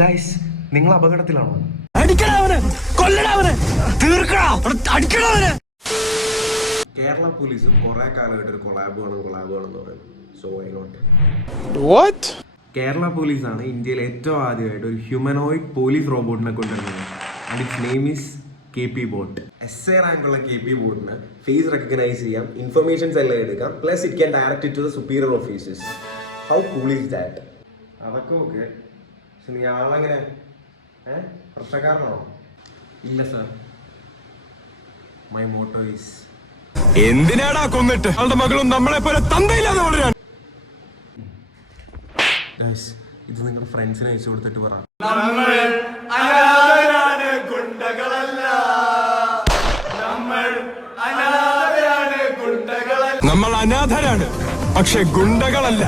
Guys, നിങ്ങൾ അപകടത്തിലാണോ? കേരള പോലീസും കുറെ കാലമായിട്ട് ഒരു കൊളാബ് ആണെന്ന് പറയുന്നത്. So I not. കേരള പോലീസാണ് ഇന്ത്യയിൽ ഏറ്റവും ആദ്യമായിട്ട് ഒരു ഹ്യൂമനോയിഡ് പോലീസ് റോബോട്ടിനെ കൊണ്ടുവരുന്നത്. And its name is KP bot. SA റാങ്കുള്ള KP ബോട്ടിന് ഫേസ് റെക്കഗ്നൈസ് ചെയ്യാം, ഇൻഫർമേഷൻസ് എല്ലാം എടുക്കാം, plus it can direct it to the superior officers. How cool is that? അതൊക്കെ ഓക്കെ, പക്ഷെ നീ ആളെങ്ങനെ പ്രശ്നക്കാരനാണോ? ഇല്ല സർ, മൈ മോട്ടോ ഈസ് എന്തിനാടാ കൊന്നിട്ട് അവളുടെ മകളും നമ്മളെ പോലെ തന്തയില്ലാതെ വളരാൻ. ഇത് നിങ്ങളുടെ ഫ്രണ്ട്സിനെ അയച്ചു കൊടുത്തിട്ട് പറ. നമ്മൾ അനാഥരാണ്, പക്ഷെ ഗുണ്ടകളല്ല.